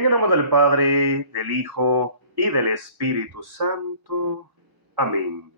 En el nombre del Padre, del Hijo y del Espíritu Santo. Amén.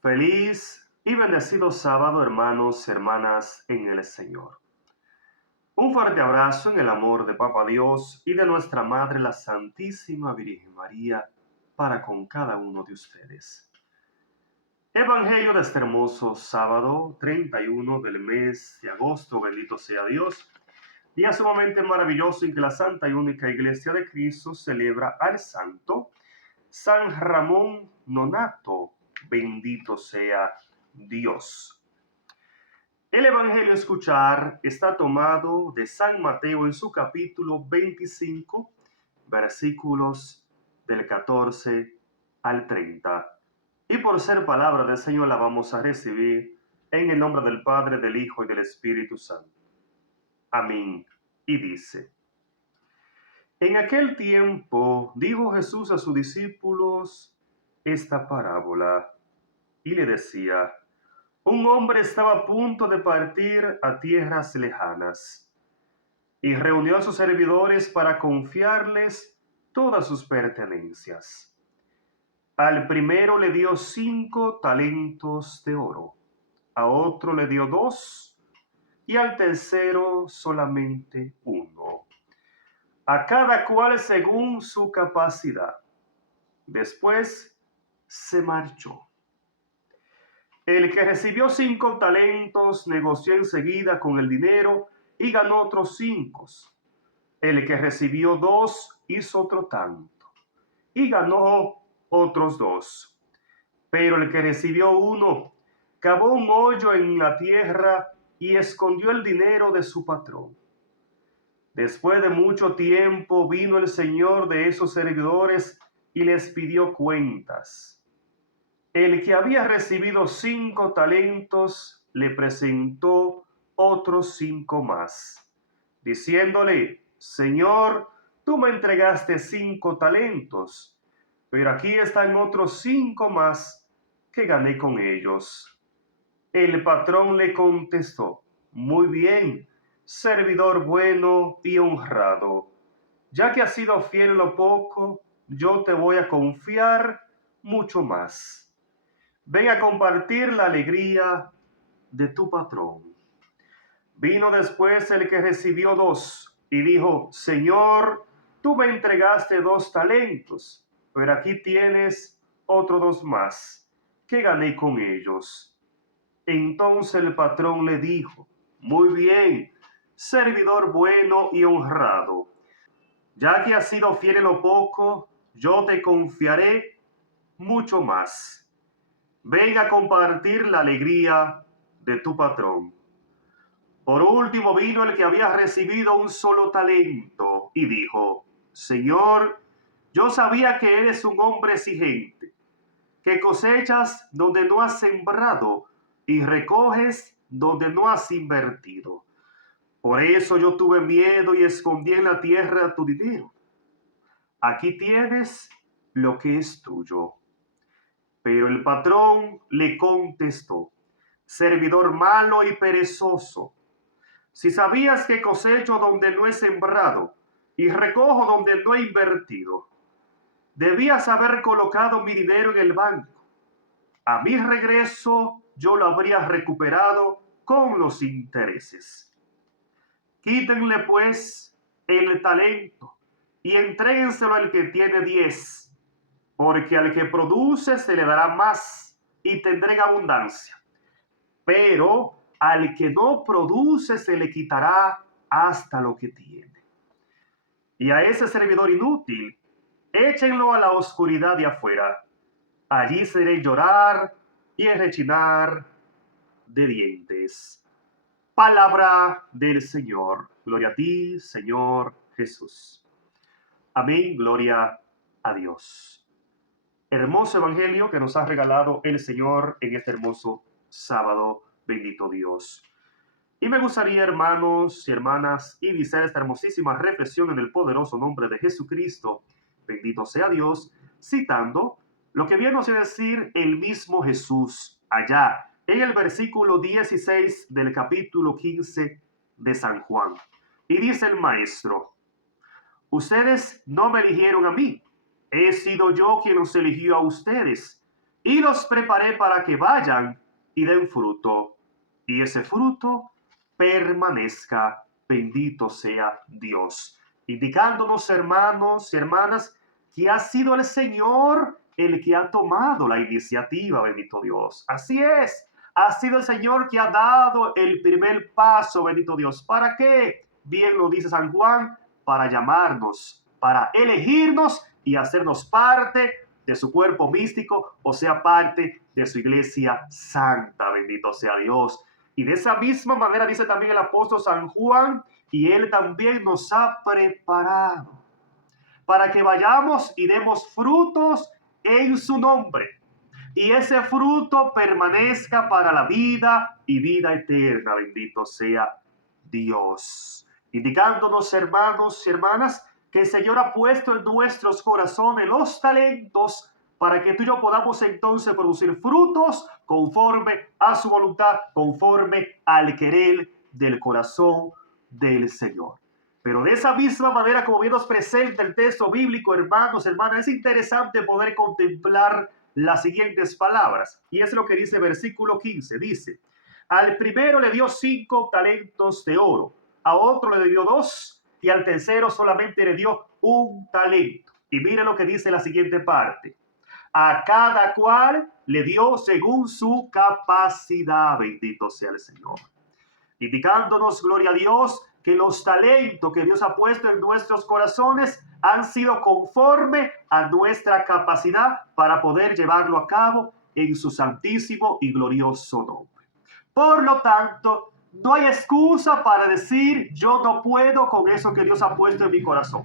Feliz y bendecido sábado, hermanos y hermanas en el Señor. Un fuerte abrazo en el amor de Papa Dios y de nuestra Madre, la Santísima Virgen María, para con cada uno de ustedes. Evangelio de este hermoso sábado, 31 del mes de agosto, bendito sea Dios. Día sumamente maravilloso en que la Santa y Única Iglesia de Cristo celebra al Santo San Ramón Nonato, bendito sea Dios. El Evangelio a escuchar está tomado de San Mateo en su capítulo 25, versículos del 14 al 30. Y por ser palabra del Señor la vamos a recibir en el nombre del Padre, del Hijo y del Espíritu Santo. Amén. Y dice: en aquel tiempo dijo Jesús a sus discípulos esta parábola y le decía: un hombre estaba a punto de partir a tierras lejanas y reunió a sus servidores para confiarles todas sus pertenencias. Al primero le dio 5 talentos de oro, a otro le dio 2 y al tercero solamente 1, a cada cual según su capacidad. Después se marchó. El que recibió 5 talentos negoció enseguida con el dinero y ganó otros 5. El que recibió 2 hizo otro tanto y ganó otros 2. Pero el que recibió 1 cavó un hoyo en la tierra y escondió el dinero de su patrón. Después de mucho tiempo vino el señor de esos servidores y les pidió cuentas. El que había recibido 5 talentos le presentó otros 5 más, diciéndole: Señor, tú me entregaste 5 talentos, pero aquí están otros 5 más que gané con ellos. El patrón le contestó: muy bien, servidor bueno y honrado. Ya que has sido fiel en lo poco, yo te voy a confiar mucho más. Ven a compartir la alegría de tu patrón. Vino después el que recibió 2 y dijo: Señor, tú me entregaste 2 talentos, pero aquí tienes otros 2 más que gané con ellos. Entonces el patrón le dijo: muy bien, servidor bueno y honrado. Ya que has sido fiel en lo poco, yo te confiaré mucho más. Ven a compartir la alegría de tu patrón. Por último vino el que había recibido un solo talento y dijo: Señor, yo sabía que eres un hombre exigente, que cosechas donde no has sembrado y recoges donde no has invertido. Por eso yo tuve miedo y escondí en la tierra tu dinero. Aquí tienes lo que es tuyo. Pero el patrón le contestó: servidor malo y perezoso, si sabías que cosecho donde no he sembrado y recojo donde no he invertido, debías haber colocado mi dinero en el banco. A mi regreso yo lo habría recuperado con los intereses. Quítenle pues el talento y entréguenselo al que tiene 10, porque al que produce se le dará más y tendrá en abundancia, pero al que no produce se le quitará hasta lo que tiene. Y a ese servidor inútil, échenlo a la oscuridad de afuera. Allí seré llorar y rechinar de dientes. Palabra del Señor. Gloria a ti, Señor Jesús. Amén. Gloria a Dios. Hermoso evangelio que nos ha regalado el Señor en este hermoso sábado. Bendito Dios. Y me gustaría, hermanos y hermanas, iniciar esta hermosísima reflexión en el poderoso nombre de Jesucristo. Bendito sea Dios, citando lo que viene a decir el mismo Jesús allá en el versículo 16 del capítulo 15 de San Juan. Y dice el maestro: Ustedes no me eligieron a mí. He sido yo quien los eligió a ustedes y los preparé para que vayan y den fruto. Y ese fruto permanezca. Bendito sea Dios. Indicándonos, hermanos y hermanas, que ha sido el Señor el que ha tomado la iniciativa, bendito Dios. Así es. Ha sido el Señor que ha dado el primer paso, bendito Dios. ¿Para qué? Bien lo dice San Juan, para llamarnos, para elegirnos y hacernos parte de su cuerpo místico, o sea, parte de su iglesia santa, bendito sea Dios. Y de esa misma manera dice también el apóstol San Juan, y él también nos ha preparado para que vayamos y demos frutos en su nombre. Y ese fruto permanezca para la vida y vida eterna. Bendito sea Dios. Indicándonos, hermanos y hermanas, que el Señor ha puesto en nuestros corazones los talentos para que tú y yo podamos entonces producir frutos conforme a su voluntad, conforme al querer del corazón del Señor. Pero de esa misma manera, como bien nos presenta el texto bíblico, hermanos, hermanas, es interesante poder contemplar las siguientes palabras. Y es lo que dice el versículo 15. Dice, al primero le dio 5 talentos de oro, a otro le dio 2 y al tercero solamente le dio 1 talento. Y mire lo que dice la siguiente parte. A cada cual le dio según su capacidad. Bendito sea el Señor. Indicándonos, gloria a Dios, que los talentos que Dios ha puesto en nuestros corazones han sido conforme a nuestra capacidad para poder llevarlo a cabo en su santísimo y glorioso nombre. Por lo tanto, no hay excusa para decir yo no puedo con eso que Dios ha puesto en mi corazón.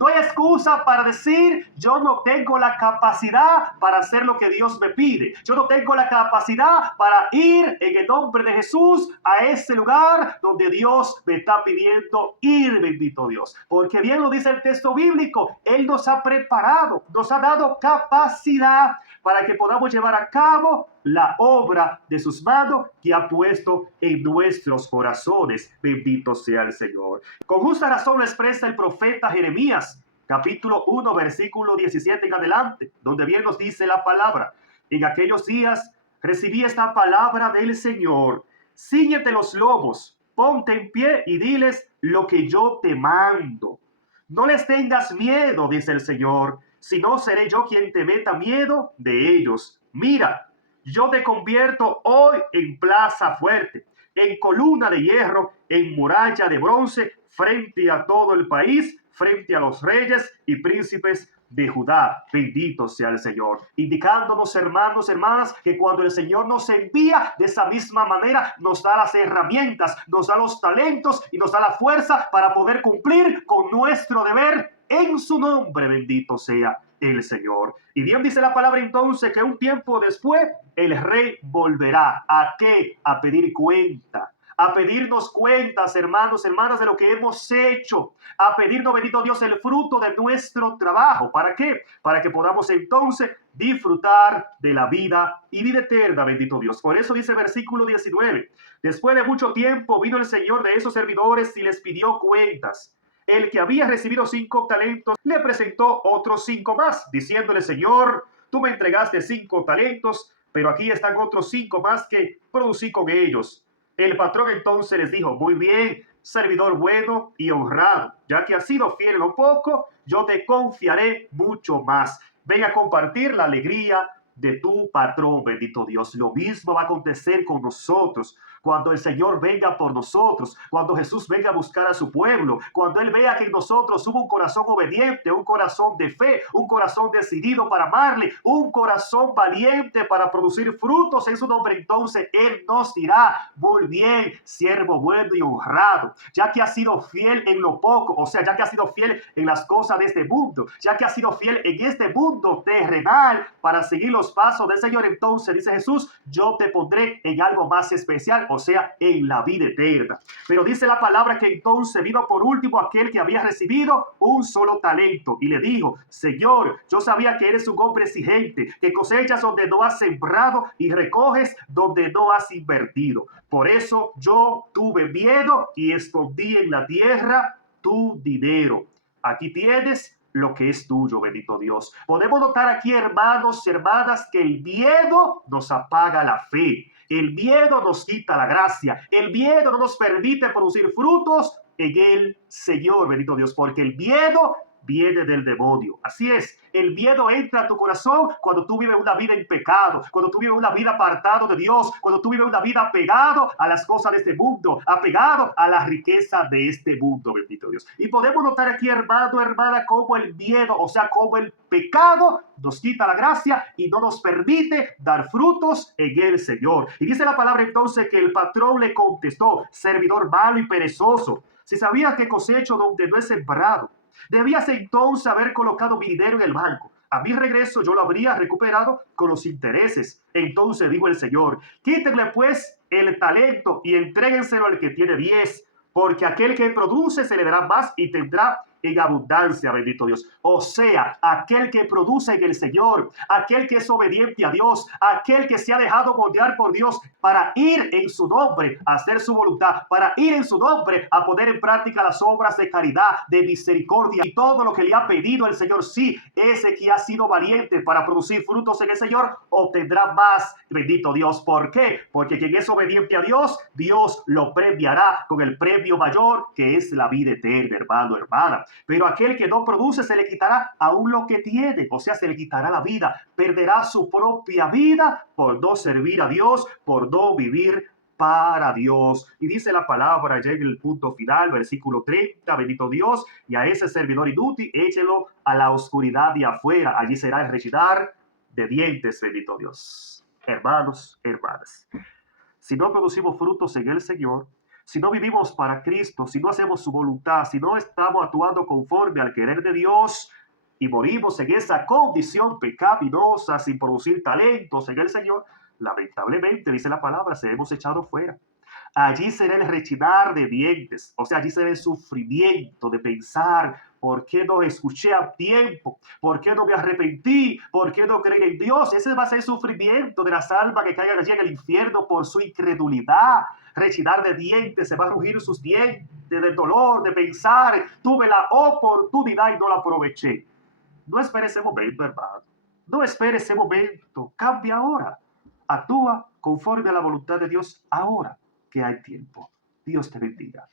No hay excusa para decir yo no tengo la capacidad para hacer lo que Dios me pide. Yo no tengo la capacidad para ir en el nombre de Jesús a ese lugar donde Dios me está pidiendo ir, bendito Dios. Porque bien lo dice el texto bíblico, Él nos ha preparado, nos ha dado capacidad para que podamos llevar a cabo la obra de sus manos que ha puesto en nuestros corazones. Bendito sea el Señor. Con justa razón lo expresa el profeta Jeremías, capítulo 1, versículo 17 en adelante, donde bien nos dice la palabra. En aquellos días recibí esta palabra del Señor. Cíñete los lomos, ponte en pie y diles lo que yo te mando. No les tengas miedo, dice el Señor, si no seré yo quien te meta miedo de ellos. Mira, yo te convierto hoy en plaza fuerte, en columna de hierro, en muralla de bronce, frente a todo el país, frente a los reyes y príncipes de Judá. Bendito sea el Señor. Indicándonos, hermanos, hermanas, que cuando el Señor nos envía, de esa misma manera nos da las herramientas, nos da los talentos y nos da la fuerza para poder cumplir con nuestro deber en su nombre. Bendito sea el Señor. Y bien dice la palabra entonces que un tiempo después el rey volverá. ¿A qué? A pedir cuenta. A pedirnos cuentas, hermanos, hermanas, de lo que hemos hecho, a pedirnos, bendito Dios, el fruto de nuestro trabajo. ¿Para qué? Para que podamos entonces disfrutar de la vida y vida eterna, bendito Dios. Por eso dice el versículo 19, después de mucho tiempo vino el Señor de esos servidores y les pidió cuentas. El que había recibido 5 talentos le presentó otros 5 más, diciéndole, Señor, tú me entregaste 5 talentos, pero aquí están otros 5 más que producí con ellos. El patrón entonces les dijo, muy bien, servidor bueno y honrado, ya que has sido fiel en lo poco, yo te confiaré mucho más. Ven a compartir la alegría de tu patrón, bendito Dios. Lo mismo va a acontecer con nosotros. Cuando el Señor venga por nosotros, cuando Jesús venga a buscar a su pueblo, cuando Él vea que en nosotros hubo un corazón obediente, un corazón de fe, un corazón decidido para amarle, un corazón valiente para producir frutos en su nombre, entonces Él nos dirá, muy bien, siervo bueno y honrado, ya que has sido fiel en lo poco, o sea, ya que has sido fiel en las cosas de este mundo, ya que has sido fiel en este mundo terrenal para seguir los pasos del Señor, entonces dice Jesús, yo te pondré en algo más especial, o sea, en la vida eterna. Pero dice la palabra que entonces vino por último aquel que había recibido un solo talento y le dijo, Señor, yo sabía que eres un hombre exigente, que cosechas donde no has sembrado y recoges donde no has invertido. Por eso yo tuve miedo y escondí en la tierra tu dinero. aquí tienes lo que es tuyo, bendito Dios. Podemos notar aquí, hermanos y hermanas, que el miedo nos apaga la fe. El miedo nos quita la gracia. El miedo no nos permite producir frutos en el Señor, bendito Dios, porque el miedo viene del demonio. Así es, el miedo entra a tu corazón cuando tú vives una vida en pecado, cuando tú vives una vida apartado de Dios, cuando tú vives una vida apegado a las cosas de este mundo, apegado a la riqueza de este mundo, bendito Dios. Y podemos notar aquí, hermano, hermana, cómo el miedo, o sea, cómo el pecado nos quita la gracia y no nos permite dar frutos en el Señor. Y dice la palabra entonces que el patrón le contestó: servidor malo y perezoso, si sabías que cosecho donde no he sembrado, debías entonces haber colocado mi dinero en el banco. A mi regreso yo lo habría recuperado con los intereses. Entonces dijo el Señor: quítenle pues el talento y entréguenselo al que tiene 10, porque aquel que produce se le dará más y tendrá en abundancia, bendito Dios. O sea, aquel que produce en el Señor, aquel que es obediente a Dios, aquel que se ha dejado moldear por Dios para ir en su nombre a hacer su voluntad, para ir en su nombre a poner en práctica las obras de caridad, de misericordia y todo lo que le ha pedido el Señor. Sí, ese que ha sido valiente para producir frutos en el Señor obtendrá más, bendito Dios. ¿Por qué? Porque quien es obediente a Dios, Dios lo premiará con el premio mayor, que es la vida eterna, hermano, hermana. Pero aquel que no produce, se le quitará aún lo que tiene, o sea, se le quitará la vida, perderá su propia vida por no servir a Dios, por no vivir para Dios. Y dice la palabra ya en el punto final, versículo 30, bendito Dios, y a ese servidor inútil échelo a la oscuridad de afuera, allí será el rechinar de dientes, bendito Dios. Hermanos, hermanas, si no producimos frutos en el Señor, si no vivimos para Cristo, si no hacemos su voluntad, si no estamos actuando conforme al querer de Dios y morimos en esa condición pecaminosa sin producir talentos en el Señor, lamentablemente, dice la palabra, seremos echados fuera. Allí será el rechinar de dientes, o sea, allí será el sufrimiento de pensar: ¿por qué no escuché a tiempo? ¿Por qué no me arrepentí? ¿Por qué no creí en Dios? Ese va a ser el sufrimiento de las almas que caigan allí en el infierno por su incredulidad. Rechinar de dientes, se va a rugir sus dientes del dolor, de pensar: tuve la oportunidad y no la aproveché. No espere ese momento, hermano. No espere ese momento. Cambia ahora. Actúa conforme a la voluntad de Dios ahora que hay tiempo. Dios te bendiga.